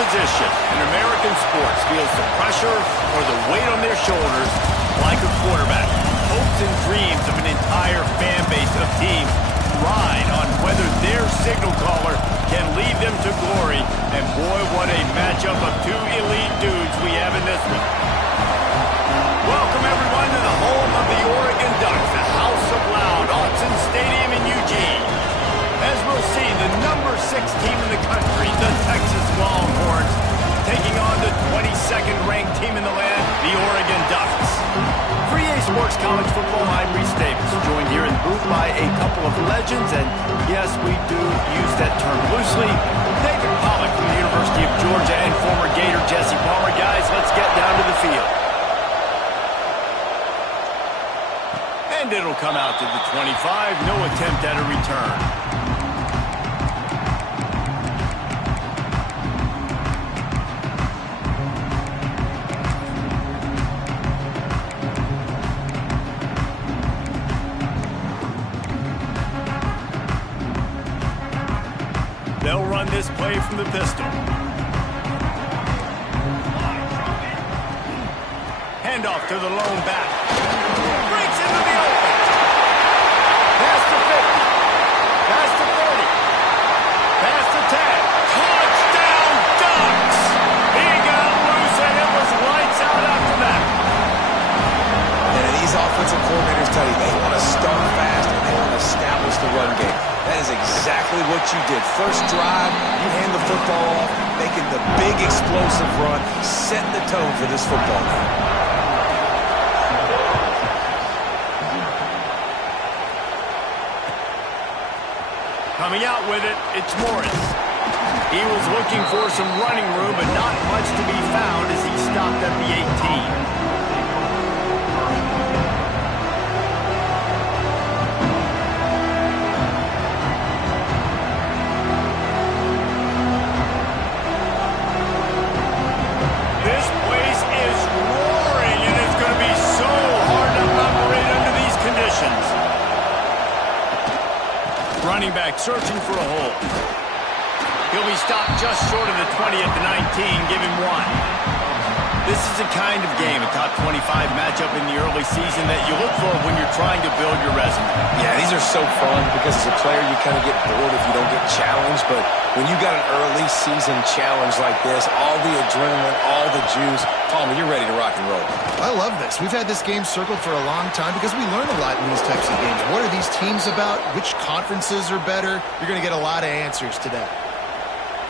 position in American sports feels the pressure or the weight on their shoulders like a quarterback. Hopes and dreams of an entire fan base of teams ride on whether their signal caller can lead them to glory. And boy, what a matchup of two elite dudes we have in this one. Welcome, everyone, to the home of the Oregon Ducks, the House of Loud, Autzen Stadium in Eugene. As we'll see, the number 6 team in the country, the Texas Longhorns, taking on the 22nd ranked team in the land, the Oregon Ducks. 3A Sports College Football, I'm Reese Davis, joined here in the booth by a couple of legends, and yes, we do use that term loosely. David Pollack from the University of Georgia and former Gator Jesse Palmer. Guys, let's get down to the field. And it'll come out to the 25, no attempt at a return. They'll run this play from the pistol. Handoff to the lone back. Breaks into the open. Pass to 50. Pass to 30. Pass to 10. Touchdown, Ducks! He got loose and it was lights out after that. And these offensive coordinators tell you they want to start fast and they want to establish the run game. That is exactly what you did. First drive, you hand the football off, making the big explosive run, setting the tone for this football game. Coming out with it, it's Morris. He was looking for some running room, but not much to be found as he stopped at the 18. Running back searching for a hole. He'll be stopped just short of the 20 at the 19. Give him 1. This is the kind of game, a top 25 matchup in the early season that you look for when you're trying to build your resume. Yeah, these are so fun because as a player you kind of get bored if you don't get challenged, but when you got an early season challenge like this, all the adrenaline, all the juice, Palmer, you're ready to rock and roll. I love this. We've had this game circled for a long time because we learn a lot in these types of games. What are these teams about? Which conferences are better? You're going to get a lot of answers today.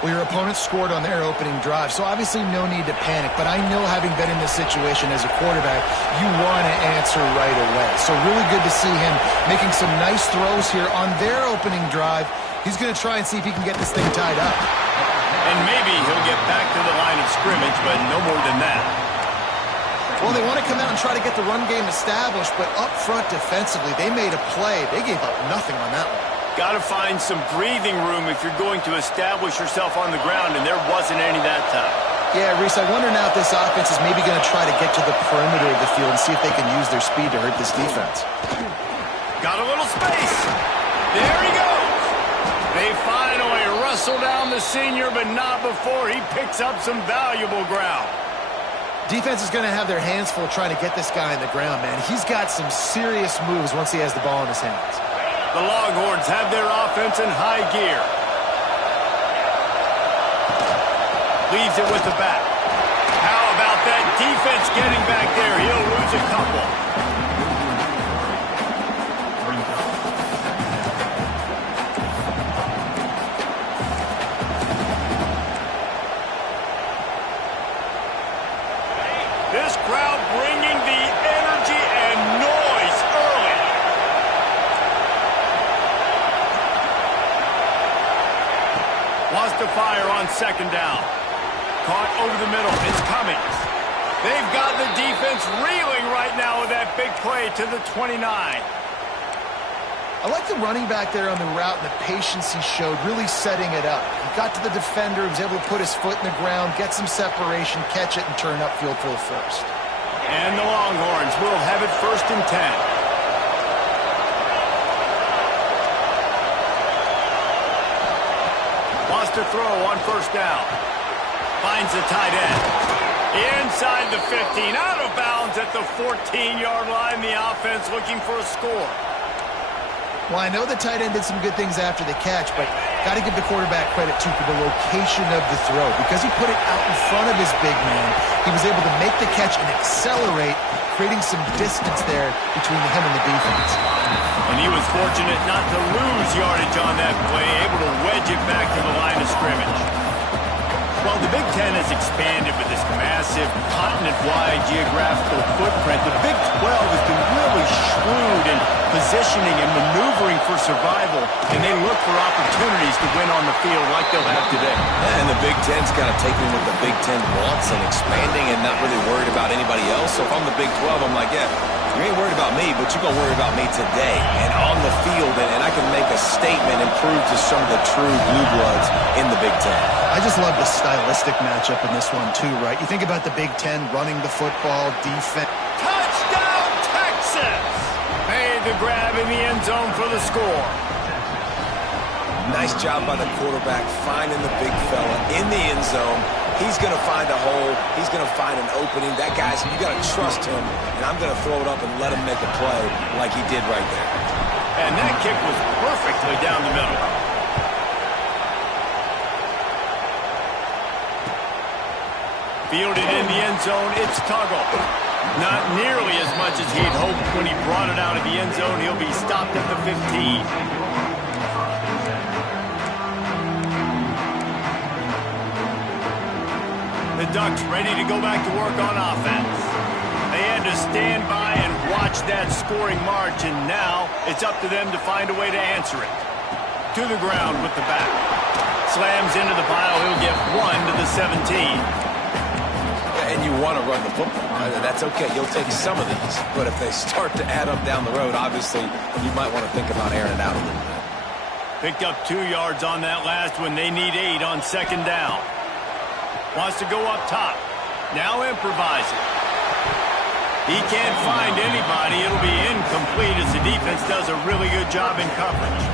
Well, your opponent scored on their opening drive, so obviously no need to panic. But I know, having been in this situation as a quarterback, you want to answer right away. So really good to see him making some nice throws here on their opening drive. He's going to try and see if he can get this thing tied up. And maybe he'll get back to the line of scrimmage, but no more than that. Well, they want to come out and try to get the run game established, but up front defensively, they made a play. They gave up nothing on that one. Got to find some breathing room if you're going to establish yourself on the ground, and there wasn't any that time. Yeah, Reese, I wonder now if this offense is maybe going to try to get to the perimeter of the field and see if they can use their speed to hurt this defense. Got a little space. There he goes. They finally wrestle down the senior, but not before he picks up some valuable ground. Defense is going to have their hands full trying to get this guy on the ground, man. He's got some serious moves once he has the ball in his hands. The Longhorns have their offense in high gear. Leaves it with the back. How about that defense getting back there? He'll lose a couple. This crowd bringing the energy and noise early. Wants to fire on second down. Caught over the middle. It's Cummings. They've got the defense reeling right now with that big play to the 29. I like the running back there on the route and the patience he showed, really setting it up. He got to the defender, was able to put his foot in the ground, get some separation, catch it, and turn upfield for the first. And the Longhorns will have it 1st and 10. Wants to throw on 1st down. Finds the tight end. Inside the 15. Out of bounds at the 14-yard line. The offense looking for a score. Well, I know the tight end did some good things after the catch, but got to give the quarterback credit, too, for the location of the throw. Because he put it out in front of his big man, he was able to make the catch and accelerate, creating some distance there between him and the defense. And he was fortunate not to lose yardage on that play, able to wedge it back to the line of scrimmage. Well, the Big Ten has expanded with this massive continent-wide geographical footprint. The Big 12 has been really shrewd in positioning and maneuvering for survival, and they look for opportunities to win on the field like they'll have today. Yeah, and the Big Ten's kind of taking what the Big Ten wants and expanding and not really worried about anybody else. So if I'm the Big 12, I'm like, yeah, you ain't worried about me, but you're going to worry about me today and on the field, and I can make a statement and prove to some of the true blue bloods in the Big Ten. I just love the stylistic matchup in this one, too, right? You think about the Big Ten running the football, defense. Touchdown, Texas! Made the grab in the end zone for the score. Nice job by the quarterback finding the big fella in the end zone. He's going to find a hole. He's going to find an opening. That guy's, you got to trust him, and I'm going to throw it up and let him make a play like he did right there. And that kick was perfectly down the middle. Fielded in the end zone, it's Tuggle. Not nearly as much as he'd hoped when he brought it out of the end zone. He'll be stopped at the 15. The Ducks ready to go back to work on offense. They had to stand by and watch that scoring margin. Now it's up to them to find a way to answer it. To the ground with the back. Slams into the pile. He'll get one to the 17. And you want to run the football. That's okay. You'll take some of these. But if they start to add up down the road, obviously, you might want to think about airing it out a little bit. Picked up 2 yards on that last one. They need 8 on second down. Wants to go up top. Now improvising. He can't find anybody. It'll be incomplete as the defense does a really good job in coverage.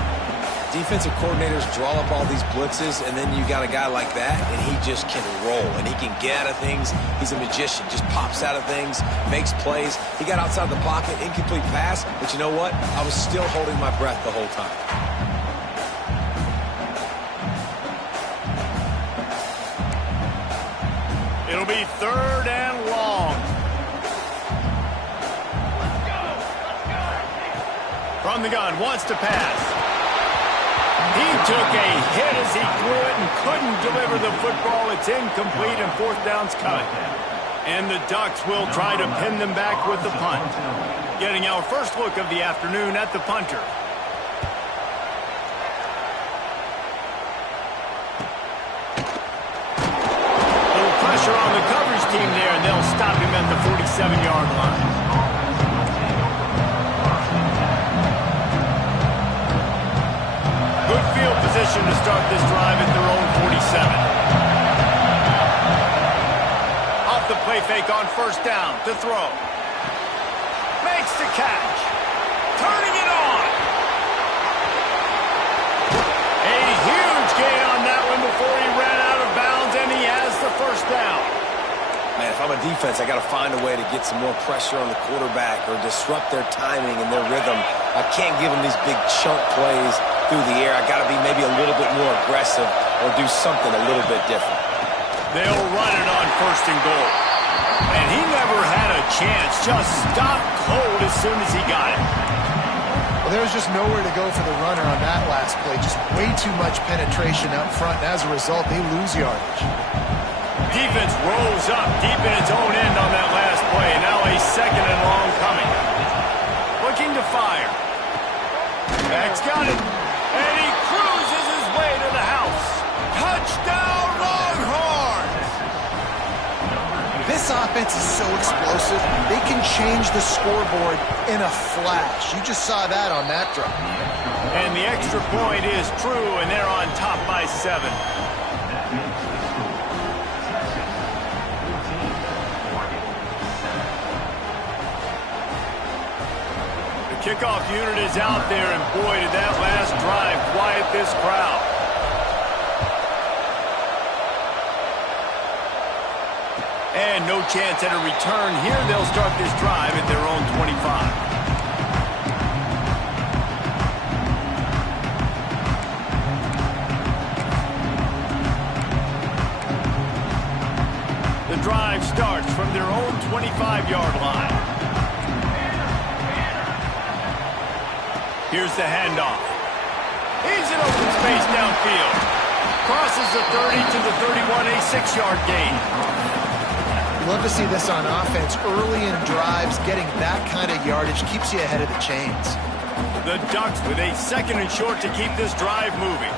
Defensive coordinators draw up all these blitzes, and then you got a guy like that, and he just can roll, and he can get out of things. He's a magician, just pops out of things, makes plays. He got outside the pocket, incomplete pass, but you know what? I was still holding my breath the whole time. It'll be 3rd and long. From the gun, wants to pass. He took a hit as he threw it and couldn't deliver the football. It's incomplete and 4th down's coming. And the Ducks will try to pin them back with the punt. Getting our first look of the afternoon at the punter. Little pressure on the coverage team there, and they'll stop him at the 47-yard line. Good field position to start this drive at their own 47. Off the play fake on 1st down to throw. Makes the catch. Turning it on. A huge gain on that one before he ran out of bounds, and he has the 1st down. Man, if I'm a defense, I got to find a way to get some more pressure on the quarterback or disrupt their timing and their rhythm. I can't give them these big chunk plays through the air. I got to be maybe a little bit more aggressive or do something a little bit different. They'll run it on 1st and goal. And he never had a chance. Just stopped cold as soon as he got it. Well, there was just nowhere to go for the runner on that last play. Just way too much penetration up front. And as a result, they lose yardage. Defense rolls up deep in its own end on that last play. Now a 2nd and long coming. Looking to fire. Back's got it. And he cruises his way to the house. Touchdown, Longhorns! This offense is so explosive, they can change the scoreboard in a flash. You just saw that on that drive. And the extra point is true, and they're on top by 7. Kickoff unit is out there, and boy, did that last drive quiet this crowd. And no chance at a return here. They'll start this drive at their own 25. The drive starts from their own 25-yard line. Here's the handoff. He's in open space downfield. Crosses the 30 to the 31, a 6-yard gain. Love to see this on offense. Early in drives, getting that kind of yardage keeps you ahead of the chains. The Ducks with a 2nd and short to keep this drive moving.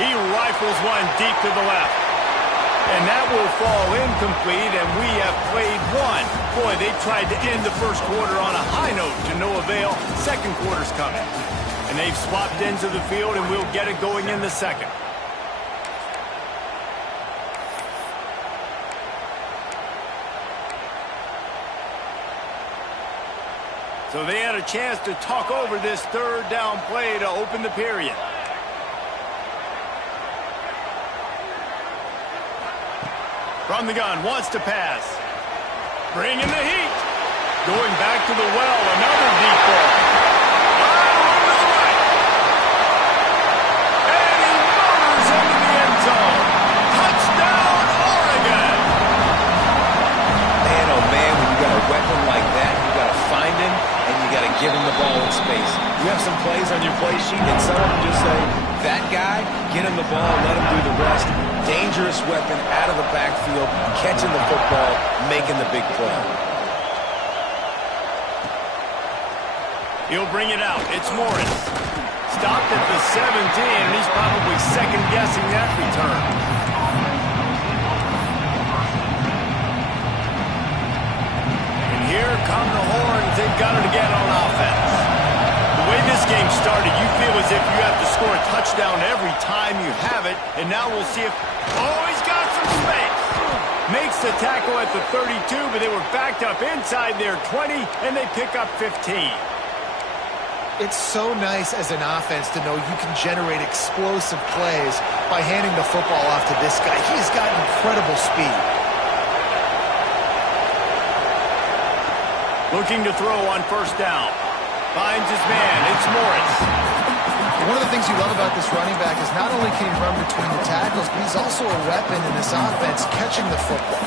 He rifles one deep to the left. And that will fall incomplete, and we have played one. Boy, they tried to end the first quarter on a high note to no avail. Second quarter's coming. And they've swapped ends of the field, and we'll get it going in the second. So they had a chance to talk over this 3rd down play to open the period. From the gun, wants to pass. Bringing the heat. Going back to the well, another deep ball. And he motors into the end zone. Touchdown, Oregon. Man, oh man, when you got a weapon like that, you got to find him, and you got to give him the ball in space. You have some plays on your play sheet, and some of them just say, that guy, get him the ball, let him do the rest. Dangerous weapon out of the backfield, catching the football, making the big play. He'll bring it out. It's Morris. Stopped at the 17, and he's probably second-guessing that return. And here come the horns. They've got it again on offense. The way this game started, you feel as if you have to score a touchdown every time you have it, and now we'll see if... Oh, he's got some space. Makes the tackle at the 32, but they were backed up inside their 20, and they pick up 15. It's so nice as an offense to know you can generate explosive plays by handing the football off to this guy. He's got incredible speed. Looking to throw on 1st down. Finds his man. It's Morris. One of the things you love about this running back is not only can he run between the tackles, but he's also a weapon in this offense catching the football.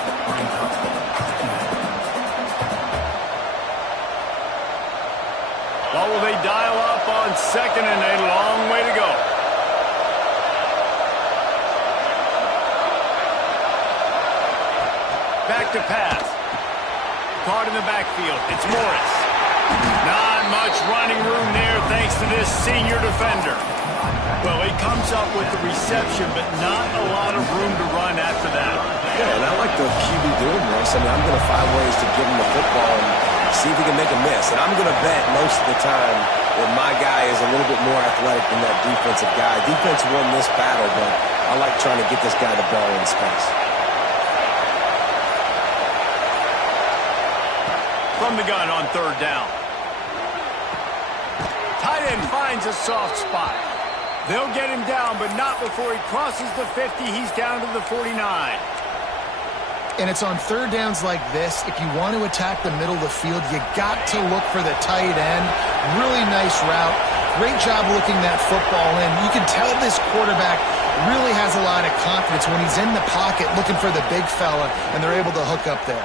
Well, will they dial up on 2nd and a long way to go? Back to pass. Caught in the backfield. It's Morris. Not much running room there thanks to this senior defender. Well, he comes up with the reception, but not a lot of room to run after that. Yeah, and I like the QB doing this. I mean, I'm going to find ways to give him the football and see if he can make a miss. And I'm going to bet most of the time that my guy is a little bit more athletic than that defensive guy. Defense won this battle, but I like trying to get this guy the ball in space. From the gun on 3rd down. Tight end finds a soft spot. They'll get him down, but not before he crosses the 50. He's down to the 49. And it's on 3rd downs like this. If you want to attack the middle of the field, you got to look for the tight end. Really nice route. Great job looking that football in. You can tell this quarterback really has a lot of confidence when he's in the pocket looking for the big fella, and they're able to hook up there.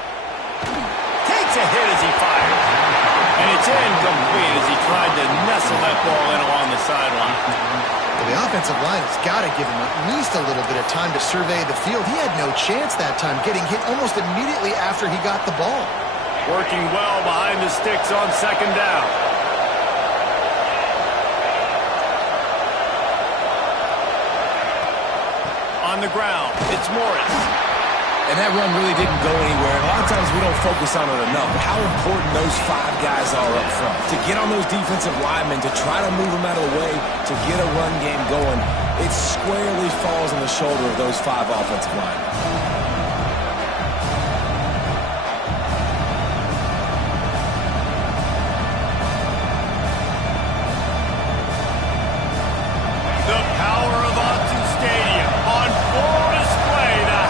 Takes a hit as he fires. And it's incomplete as he tried to nestle that ball in along the sideline. Well, the offensive line has got to give him at least a little bit of time to survey the field. He had no chance that time, getting hit almost immediately after he got the ball. Working well behind the sticks on 2nd down. On the ground, it's Morris. And that run really didn't go anywhere. A lot of times we don't focus on it enough, but how important those 5 guys are up front. To get on those defensive linemen, to try to move them out of the way, to get a run game going, it squarely falls on the shoulder of those 5 offensive linemen. The power of Autzen Stadium on full display. The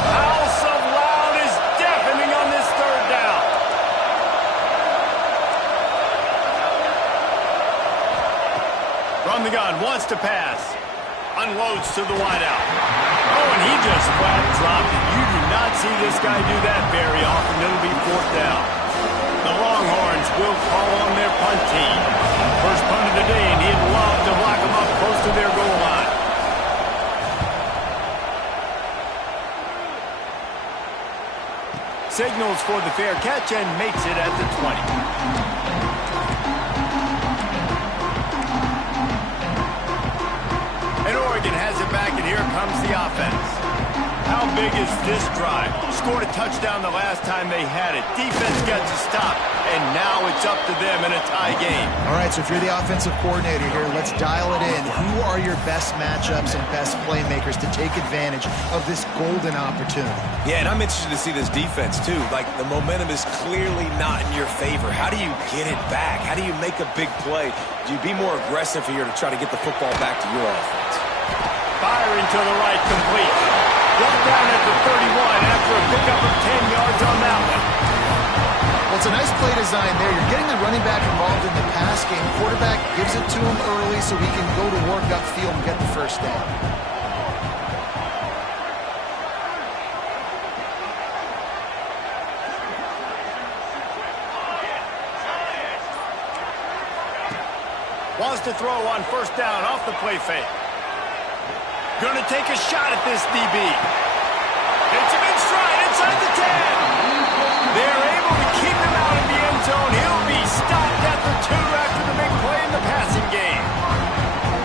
unloads to the wideout. Oh, and he just flat dropped it. You do not see this guy do that very often. It'll be fourth down. The Longhorns will call on their punt team. First punt of the day, and he'd love to lock them up close to their goal line. Signals for the fair catch and makes it at the 20. And Oregon has it back, and here comes the offense. How big is this drive? Scored a touchdown the last time they had it. Defense gets a stop, and now it's up to them in a tie game. All right, so if you're the offensive coordinator here, let's dial it in. Who are your best matchups and best playmakers to take advantage of this golden opportunity? Yeah, and I'm interested to see this defense, too. Like, the momentum is clearly not in your favor. How do you get it back? How do you make a big play? Do you be more aggressive here to try to get the football back to your offense? Firing to the right, complete. Brought down at the 31 after a pickup of 10 yards on that one. Well, it's a nice play design there. You're getting the running back involved in the pass game. Quarterback gives it to him early so he can go to work upfield and get the first down. Wants to throw on first down off the play fake. Going to take a shot at this DB. Hits him in stride inside the 10. They're able to keep him out of the end zone. He'll be stopped at the 2 after the big play in the passing game.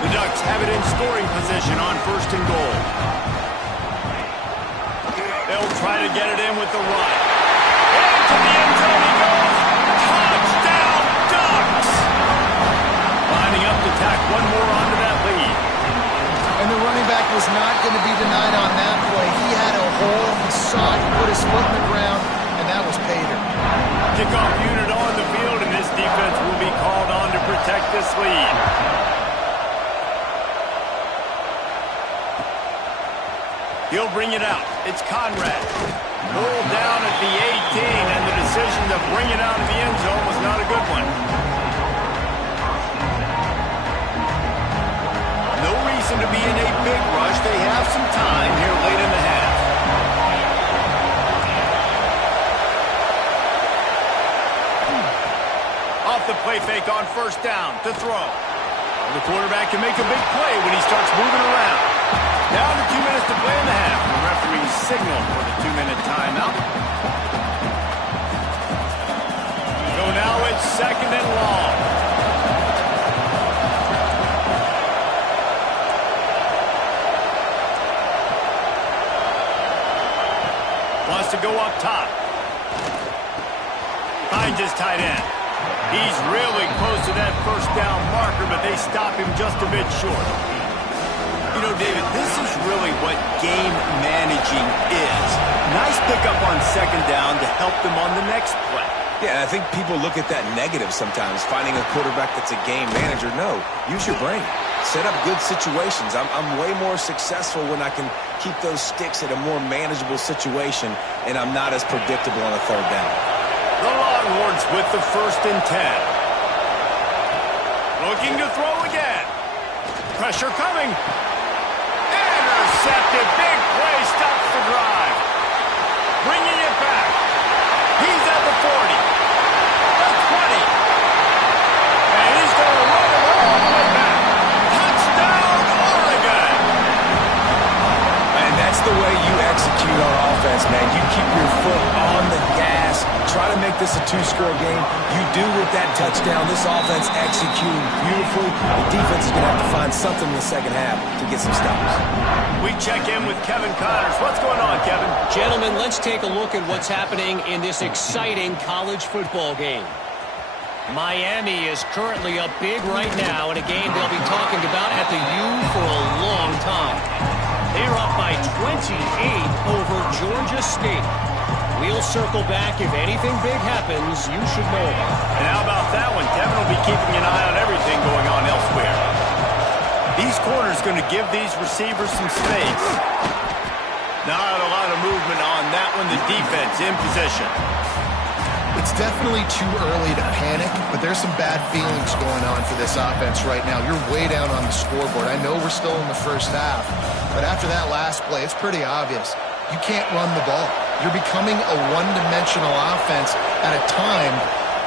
The Ducks have it in scoring position on first and goal. They'll try to get it in with the run. Into the end zone he goes. Touchdown, Ducks! Lining up to tack one more onto that lead. And the running back was not going to be denied on that play. He had a hole, he saw it, he put his foot in the ground, and that was Pater. Kickoff unit on the field, and this defense will be called on to protect this lead. He'll bring it out. It's Conrad. Pulled down at the 18, and the decision to bring it out of the end zone was not a good one. No reason to be in a big rush. They have some time here late in the half. Off the play fake on first down to throw. The quarterback can make a big play when he starts moving around. Down to 2 minutes to play in the half. The referee signal for the 2-minute timeout. So now it's second and long. Wants to go up top. Finds his tight end. He's really close to that first down marker, but they stop him just a bit short. You know, David, this is really what game managing is. Nice pickup on second down to help them on the next play. Yeah, I think people look at that negative sometimes, finding a quarterback that's a game manager. No, use your brain. Set up good situations. I'm way more successful when I can keep those sticks at a more manageable situation, and I'm not as predictable on a third down. The Longhorns with the first and 10. Looking to throw again. Pressure coming. Intercepted. Big play stops the drive. Bringing it back. He's at the 40. The 20. And he's going to run it all the way back. Touchdown, Oregon. And that's the way you execute on offense, man. You keep your foot on the gas. Try to make this a two-score game. You do with that touchdown. This offense executing beautifully. The defense is going to have to find something in the second half to get some stops. We check in with Kevin Connors. What's going on, Kevin? Gentlemen, let's take a look at what's happening in this exciting college football game. Miami is currently up big right now in a game they'll be talking about at the U for a long time. They're up by 28 over Georgia State. We'll circle back. If anything big happens, you should know about it. And how about that one? Kevin will be keeping an eye on everything going on elsewhere. These corners going to give these receivers some space. Not a lot of movement on that one. The defense in position. It's definitely too early to panic, but there's some bad feelings going on for this offense right now. You're way down on the scoreboard. I know we're still in the first half, but after that last play, it's pretty obvious. You can't run the ball. You're becoming a one-dimensional offense at a time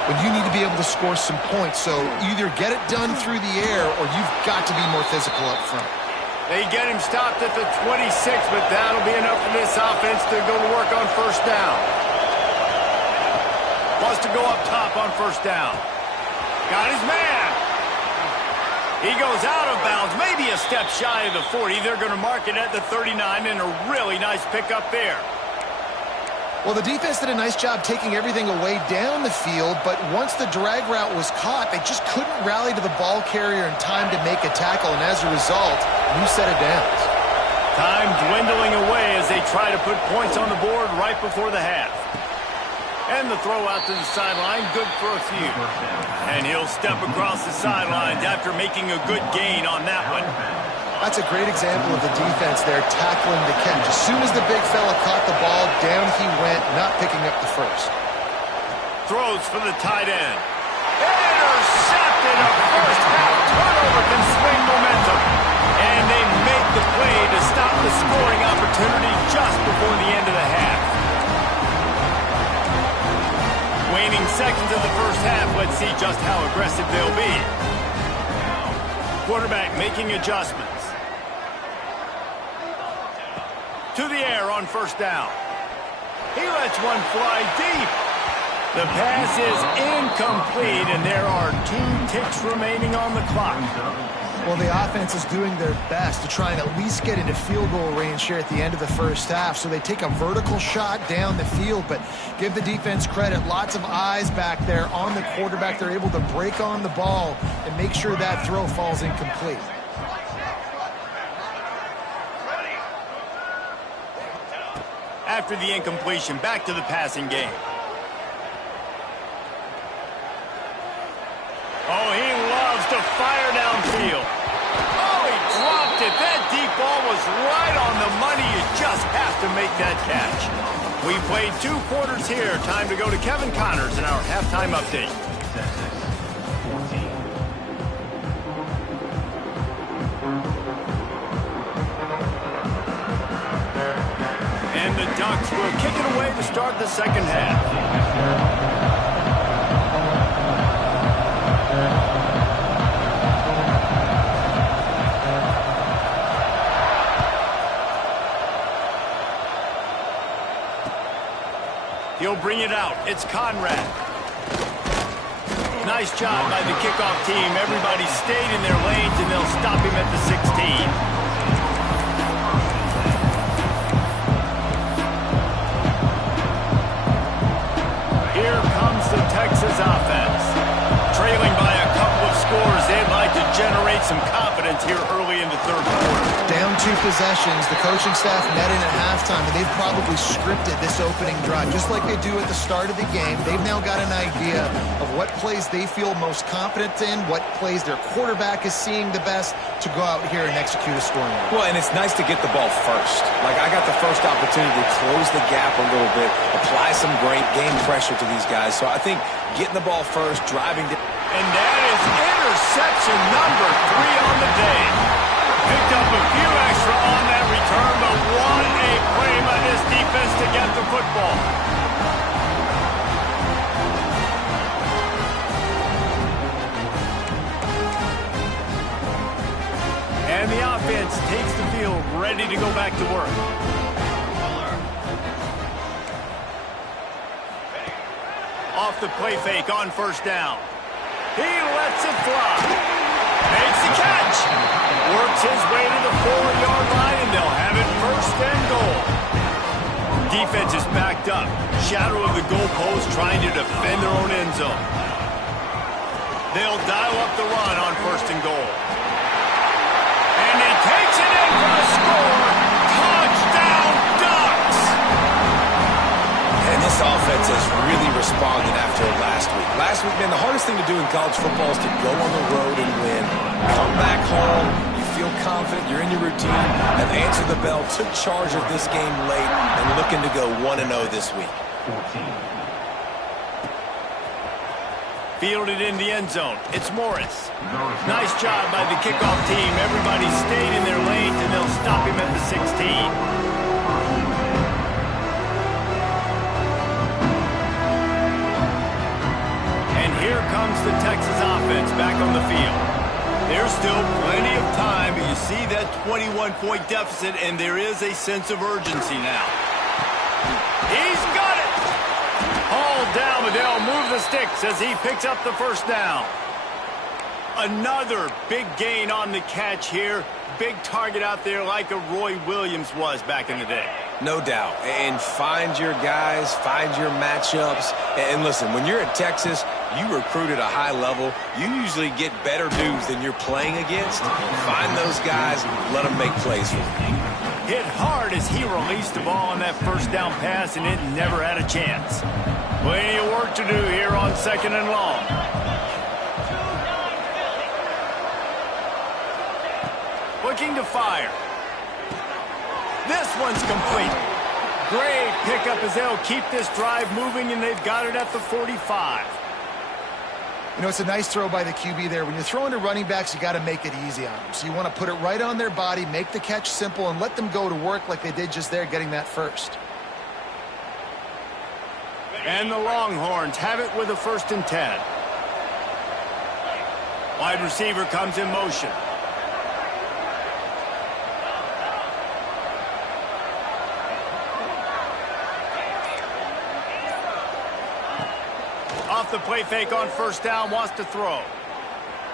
when you need to be able to score some points. So either get it done through the air or you've got to be more physical up front. They get him stopped at the 26, but that'll be enough for this offense to go to work on first down. Wants to go up top on first down. Got his man. He goes out of bounds, maybe a step shy of the 40. They're going to mark it at the 39, and a really nice pickup there. Well, the defense did a nice job taking everything away down the field, but once the drag route was caught, they just couldn't rally to the ball carrier in time to make a tackle, and as a result, new set of downs. Time dwindling away as they try to put points on the board right before the half. And the throw out to the sideline, good for a few. And he'll step across the sidelines after making a good gain on that one. That's a great example of the defense there tackling the catch. As soon as the big fella caught the ball, down he went, not picking up the first. Throws for the tight end. Intercepted. A first half turnover can swing momentum. And they make the play to stop the scoring opportunity just before the end of the half. Waning seconds of the first half, let's see just how aggressive they'll be. Quarterback making adjustments. To the air on first down. He lets one fly deep. The pass is incomplete, and there are 2 ticks remaining on the clock. Well, the offense is doing their best to try and at least get into field goal range here at the end of the first half. So they take a vertical shot down the field, but give the defense credit. Lots of eyes back there on the quarterback. They're able to break on the ball and make sure that throw falls incomplete. After the incompletion, back to the passing game. Oh, he loves to fire downfield. Oh, he dropped it. That deep ball was right on the money. You just have to make that catch. We played 2 quarters here. Time to go to Kevin Connors in our halftime update. And the Ducks will kick it away to start the second half. He'll bring it out. It's Conrad. Nice job by the kickoff team. Everybody stayed in their lanes, and they'll stop him at the 16. Here comes the Texas offense. Trailing by a couple of scores, they'd like to generate some confidence here early in the third quarter. Down 2 possessions, the coaching staff met in at halftime, and they've probably scripted this opening drive, just like they do at the start of the game. They've now got an idea of what plays they feel most confident in, what plays their quarterback is seeing the best to go out here and execute a scoring run. Well, and it's nice to get the ball first. Like, I got the first opportunity to close the gap a little bit, apply some great game pressure to these guys. So I think getting the ball first, driving. And that is interception number 3 on the day. Picked up a few extra on that return, but what a play by this defense to get the football. And the offense takes the field, ready to go back to work. Off the play fake on first down. He lets it fly. Makes the catch. Works his way to the 4-yard line, and they'll have it first and goal. Defense is backed up. Shadow of the goalpost trying to defend their own end zone. They'll dial up the run on first and goal. And he takes it in for the score. Touchdown, Ducks! And this offense has really responded after last week. Last week, man, the hardest thing to do in college football is to go on the road and win. Come back home, you feel confident, you're in your routine, have answered the bell, took charge of this game late, and looking to go 1-0 this week. Fielded in the end zone. It's Morris. Nice job by the kickoff team. Everybody stayed in their lanes, and they'll stop him at the 16. Here comes the Texas offense back on the field. There's still plenty of time, but you see that 21-point deficit, and there is a sense of urgency now. He's got it! Hauled down, but they'll move the sticks as he picks up the first down. Another big gain on the catch here. Big target out there like a Roy Williams was back in the day. No doubt. And find your guys, find your matchups. And listen, when you're at Texas, you recruit at a high level. You usually get better dudes than you're playing against. Find those guys, let them make plays for you. Hit hard as he released the ball on that first down pass, and it never had a chance. Plenty of work to do here on 2nd and long. Looking to fire. This one's complete. Great pickup as they'll keep this drive moving, and they've got it at the 45. You know, it's a nice throw by the QB there. When you're throwing to running backs, you got to make it easy on them. So you want to put it right on their body, make the catch simple, and let them go to work like they did just there, getting that first. And the Longhorns have it with a 1st and 10. Wide receiver comes in motion. Off the play fake on 1st down, wants to throw.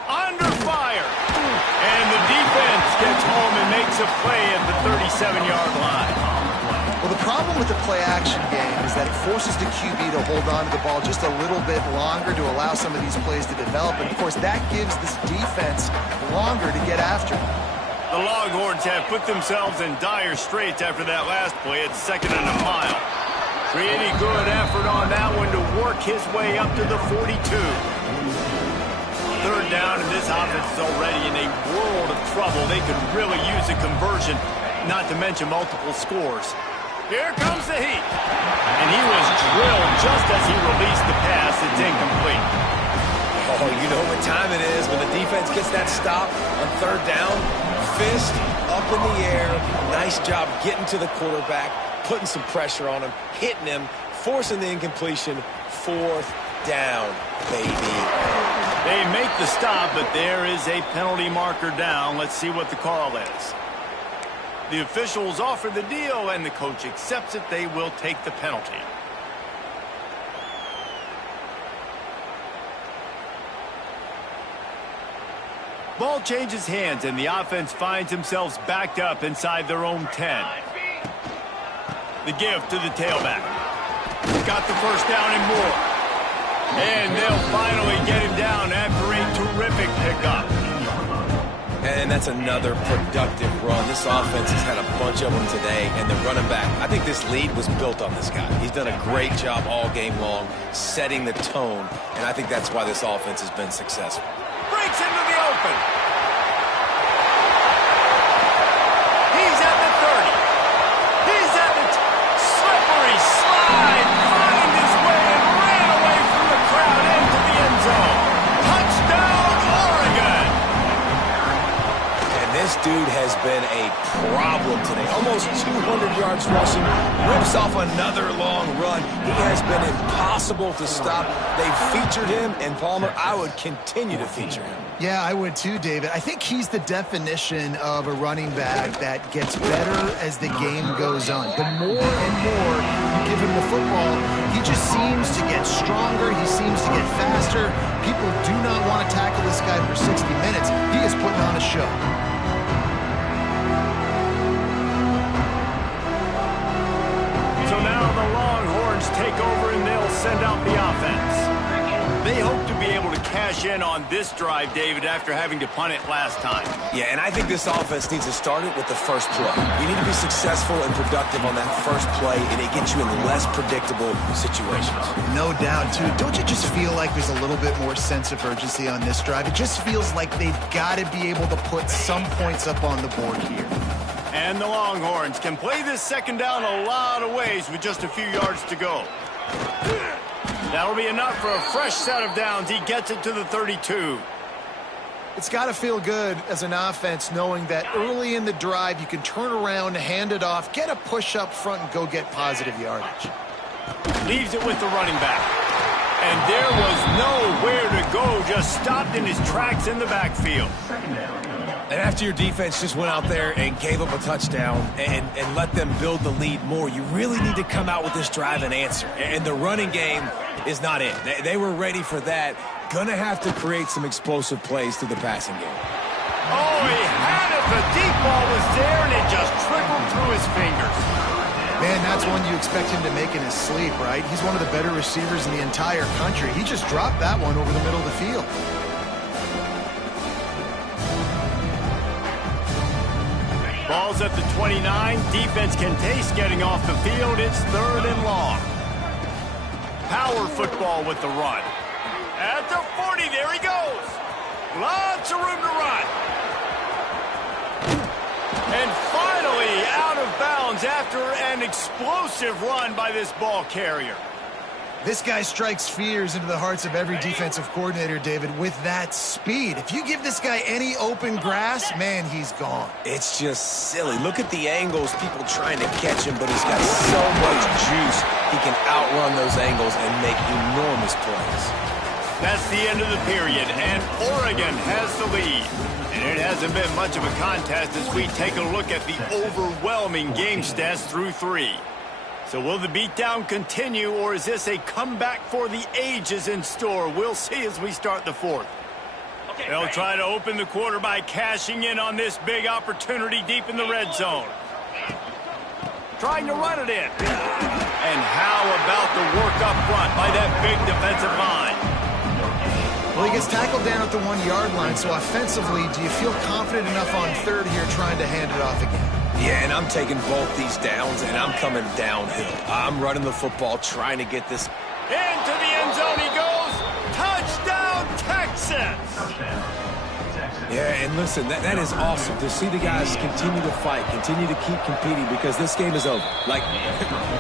Under fire. And the defense gets home and makes a play at the 37-yard line. Well, the problem with the play-action game is that it forces the QB to hold on to the ball just a little bit longer to allow some of these plays to develop. And, of course, that gives this defense longer to get after. The Longhorns have put themselves in dire straits after that last play at 2nd and a mile. Pretty good effort on that one to work his way up to the 42. 3rd down, and this offense is already in a world of trouble. They could really use a conversion, not to mention multiple scores. Here comes the heat. And he was drilled just as he released the pass. It's incomplete. Oh, you know what time it is when the defense gets that stop on 3rd down. Fist up in the air. Nice job getting to the quarterback, putting some pressure on him, hitting him, forcing the incompletion. 4th down, baby. They make the stop, but there is a penalty marker down. Let's see what the call is. The officials offer the deal, and the coach accepts it. They will take the penalty. Ball changes hands, and the offense finds themselves backed up inside their own 10. The give to the tailback. Got the 1st down and more. And they'll finally get him down after a terrific pickup. And that's another productive run. This offense has had a bunch of them today, and the running back, I think this lead was built on this guy. He's done a great job all game long, setting the tone, and I think that's why this offense has been successful. Breaks into the open. He's at the 30. He's at the slippery slide. Find his way and ran away from the crowd into the end zone. Touchdown, Oregon. And this dude has been a problem today. Almost 200 yards rushing. Rips off another long run. He has been impossible to stop. They've featured him, and Palmer, I would continue to feature him. Yeah, I would too, David. I think he's the definition of a running back that gets better as the game goes on. The more and more you give him the football, he just seems to get stronger. He seems to get faster. People do not want to tackle this guy for 60 minutes. He is putting on a show. So now the Longhorns take over and they'll send out the offense. They hope to be able to cash in on this drive, David, after having to punt it last time. Yeah, and I think this offense needs to start it with the first play. You need to be successful and productive on that first play, and it gets you in less predictable situations. No doubt, too. Don't you just feel like there's a little bit more sense of urgency on this drive? It just feels like they've got to be able to put some points up on the board here. And the Longhorns can play this 2nd down a lot of ways with just a few yards to go. That'll be enough for a fresh set of downs. He gets it to the 32. It's got to feel good as an offense knowing that early in the drive you can turn around, hand it off, get a push up front, and go get positive yardage. Leaves it with the running back. And there was nowhere to go, just stopped in his tracks in the backfield. And after your defense just went out there and gave up a touchdown and let them build the lead more, you really need to come out with this drive and answer. And the running game is not it. They were ready for that. Gonna have to create some explosive plays through the passing game. Oh, he had it. The deep ball was there, and it just trickled through his fingers. Man, that's one you expect him to make in his sleep, right? He's one of the better receivers in the entire country. He just dropped that one over the middle of the field. Ball's at the 29. Defense can taste getting off the field. It's 3rd and long. Power football with the run. At the 40, there he goes. Lots of room to run. And finally out of bounds after an explosive run by this ball carrier. This guy strikes fears into the hearts of every defensive coordinator, David, with that speed. If you give this guy any open grass, man, he's gone. It's just silly. Look at the angles, people trying to catch him, but he's got so much juice. He can outrun those angles and make enormous plays. That's the end of the period, and Oregon has the lead. And it hasn't been much of a contest as we take a look at the overwhelming game stats through 3. So will the beatdown continue, or is this a comeback for the ages in store? We'll see as we start the 4th. They'll try to open the quarter by cashing in on this big opportunity deep in the red zone. Trying to run it in. And how about the work up front by that big defensive line? Well, he gets tackled down at the 1-yard line, so offensively, do you feel confident enough on 3rd here trying to hand it off again? Yeah, and I'm taking both these downs, and I'm coming downhill. I'm running the football, trying to get this. Into the end zone he goes. Touchdown, Texas! Yeah, and listen, that is awesome to see the guys continue to fight, continue to keep competing, because this game is over. Like,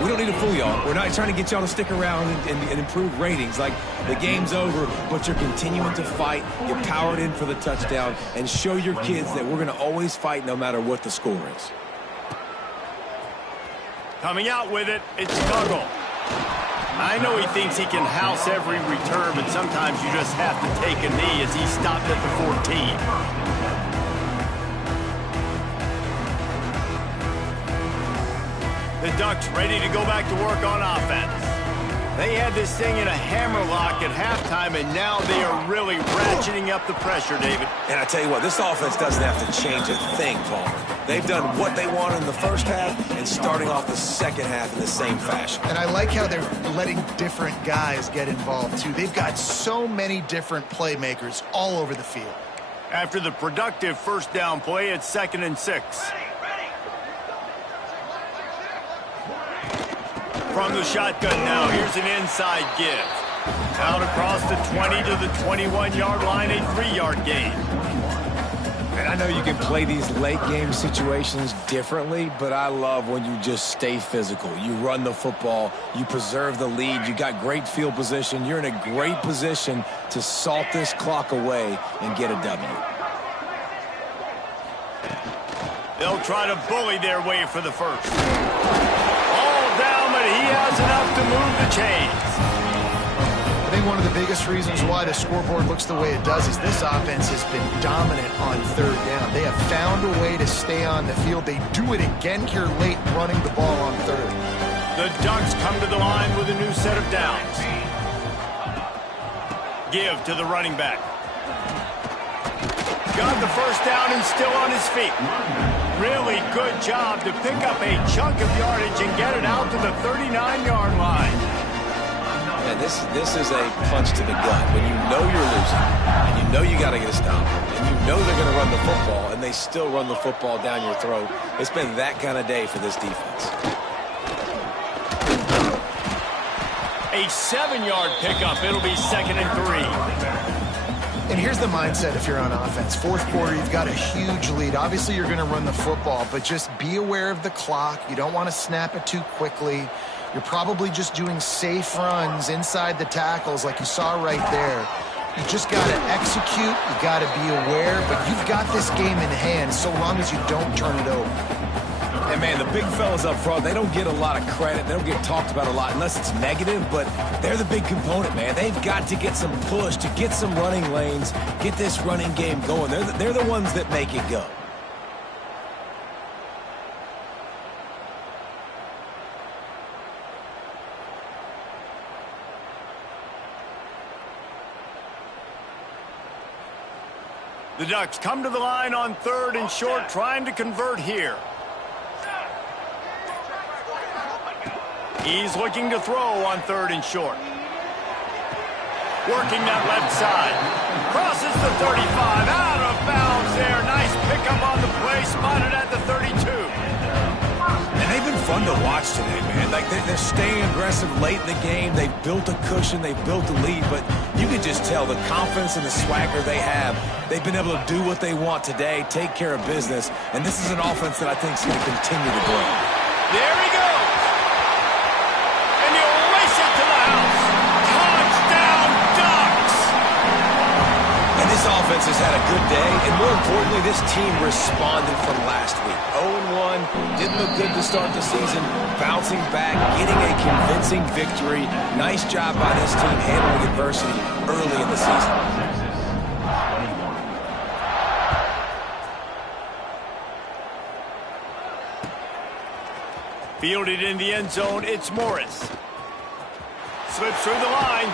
we don't need to fool y'all. We're not trying to get y'all to stick around and improve ratings. Like, the game's over, but you're continuing to fight. You powered in for the touchdown, and show your kids that we're going to always fight no matter what the score is. Coming out with it, it's Tuggle. I know he thinks he can house every return, but sometimes you just have to take a knee as he stopped at the 14. The Ducks ready to go back to work on offense. They had this thing in a hammerlock at halftime, and now they are really ratcheting up the pressure, David. And I tell you what, this offense doesn't have to change a thing, Palmer. They've done what they wanted in the first half and starting off the second half in the same fashion. And I like how they're letting different guys get involved, too. They've got so many different playmakers all over the field. After the productive first down play, it's 2nd and 6. From the shotgun now, here's an inside give. Out across the 20 to the 21-yard line, a 3-yard gain. And I know you can play these late game situations differently, but I love when you just stay physical. You run the football, you preserve the lead, you got great field position. You're in a great position to salt this clock away and get a W. They'll try to bully their way for the first. All down, but he has enough to move the chains. I think one of the biggest reasons why the scoreboard looks the way it does is this offense has been dominant on 3rd down. They have found a way to stay on the field. They do it again here late, running the ball on 3rd. The Ducks come to the line with a new set of downs. Give to the running back. Got the first down and still on his feet. Really good job to pick up a chunk of yardage and get it out to the 39-yard line. And this is a punch to the gut. When you know you're losing, and you know you got to get a stop, and you know they're going to run the football, and they still run the football down your throat. It's been that kind of day for this defense. A 7-yard pickup. It'll be 2nd and 3. And here's the mindset if you're on offense. 4th quarter, you've got a huge lead. Obviously, you're going to run the football, but just be aware of the clock. You don't want to snap it too quickly. You're probably just doing safe runs inside the tackles like you saw right there. You just got to execute. You got to be aware, but you've got this game in hand so long as you don't turn it over. And, man, the big fellas up front, they don't get a lot of credit. They don't get talked about a lot unless it's negative, but they're the big component, man. They've got to get some push, to get some running lanes, get this running game going. They're the ones that make it go. The Ducks come to the line on 3rd and short, trying to convert here. He's looking to throw on 3rd and short. Working that left side. Crosses the 35, out of bounds there. Nice pickup on the play, spotted at the 32. And they've been fun to watch today, man. Like, they're staying aggressive late in the game. They've built a cushion. They've built a lead. But you can just tell the confidence and the swagger they have. They've been able to do what they want today, take care of business. And this is an offense that I think is going to continue to grow. There he goes. And he'll race it to the house. Touchdown, Ducks! And this offense has had a good day. And more importantly, this team responded from last week. 0-1, didn't look good to start the season. Bouncing back, getting a convincing victory. Nice job by this team handling adversity early in the season. Fielded in the end zone, it's Morris. Slips through the line.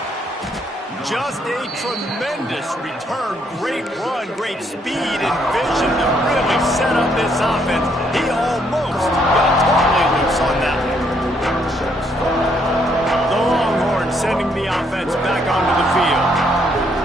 Just a tremendous return. Great run, great speed and vision to really set up this offense. He almost got totally loose on that one. The Longhorns sending the offense back onto the field.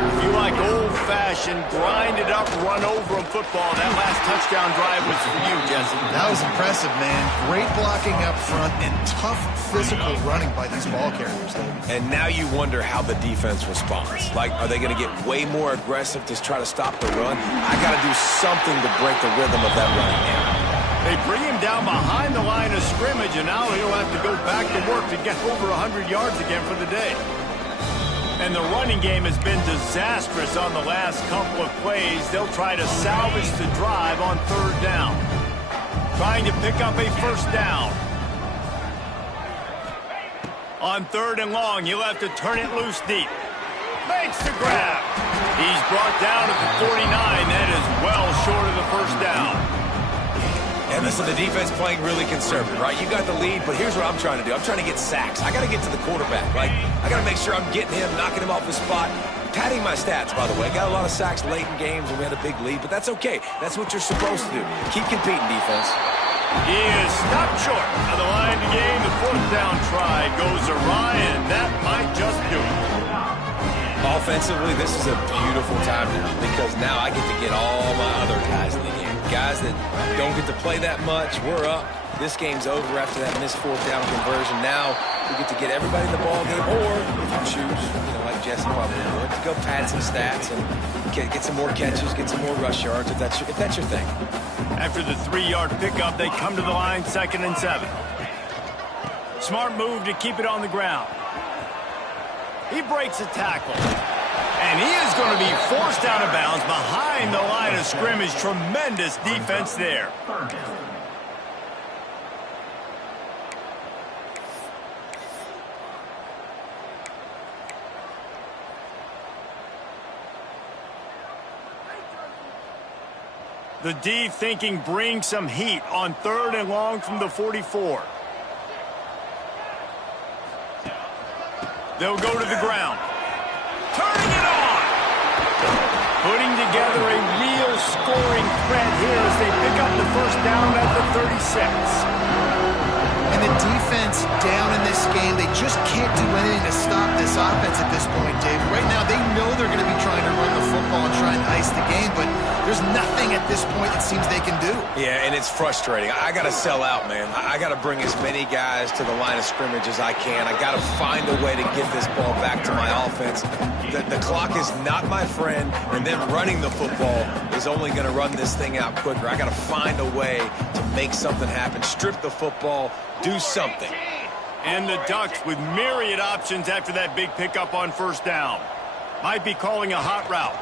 If you like old-fashioned, grinded-up, run-over football, that last touchdown drive was for you, Jesse. That was impressive, man. Great blocking up front and tough physical running by these ball carriers. And now you wonder how the defense responds. Like, are they going to get way more aggressive to try to stop the run? I got to do something to break the rhythm of that running game. They bring him down behind the line of scrimmage, and now he'll have to go back to work to get over 100 yards again for the day. And the running game has been disastrous on the last couple of plays. They'll try to salvage the drive on 3rd down. Trying to pick up a 1st down. On 3rd and long, he'll have to turn it loose deep. Makes the grab. He's brought down at the 49. That is well short of the 1st down. And listen, the defense playing really conservative, right? You got the lead, but here's what I'm trying to do. I'm trying to get sacks. I got to get to the quarterback. Like, I got to make sure I'm getting him, knocking him off the spot. Padding my stats, by the way. Got a lot of sacks late in games when we had a big lead, but that's okay. That's what you're supposed to do. Keep competing, defense. He is stopped short of the line to gain. The 4th down try goes awry, and that might just do it. Offensively, this is a beautiful time now because now I get to get all my other guys in the game. Guys that don't get to play that much, we're up. This game's over after that missed 4th down conversion. Now we get to get everybody in the ball game, or if you choose, like Jesse probably would, to go pad some stats and get some more catches, get some more rush yards if that's your thing. After the 3-yard pickup, they come to the line, 2nd and 7. Smart move to keep it on the ground. He breaks a tackle. And he is going to be forced out of bounds behind the line of scrimmage. Tremendous defense there. The D thinking bring some heat on 3rd and long from the 44. They'll go to the ground. Turning it on! Putting together a real scoring threat here as they pick up the 1st down at the 36. And the defense down in this game, they just can't do anything to stop this offense at this point, Dave. Right now, they know they're going to be trying to run the football and try and ice the game, but there's nothing at this point it seems they can do. Yeah, and it's frustrating. I got to sell out, man. I got to bring as many guys to the line of scrimmage as I can. I got to find a way to get this ball back to my offense. The clock is not my friend, and them running the football is only going to run this thing out quicker. I got to find a way to make something happen, strip the football, do something. And the Ducks with myriad options after that big pickup on first down. Might be calling a hot route.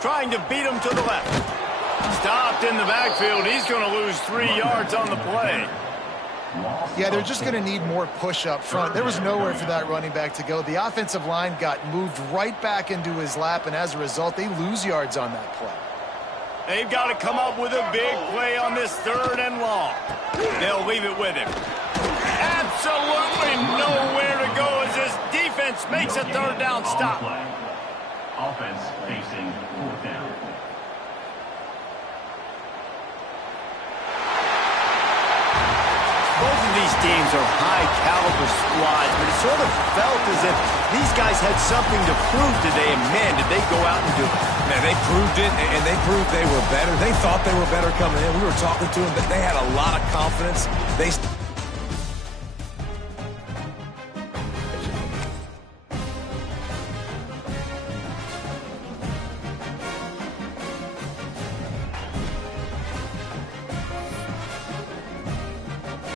Trying to beat him to the left. Stopped in the backfield. He's going to lose 3 yards on the play. Yeah, they're just going to need more push up front. There was nowhere for that running back to go. The offensive line got moved right back into his lap, and as a result, they lose yards on that play. They've got to come up with a big play on this 3rd and long. They'll leave it with him. Absolutely nowhere to go as this defense makes a 3rd down stop. Offense facing 4th down. Both of these teams are high-caliber squads, but it sort of felt as if these guys had something to prove today, and man, did they go out and do it. Man, they proved it, and they proved they were better. They thought they were better coming in. We were talking to them. They had a lot of confidence. They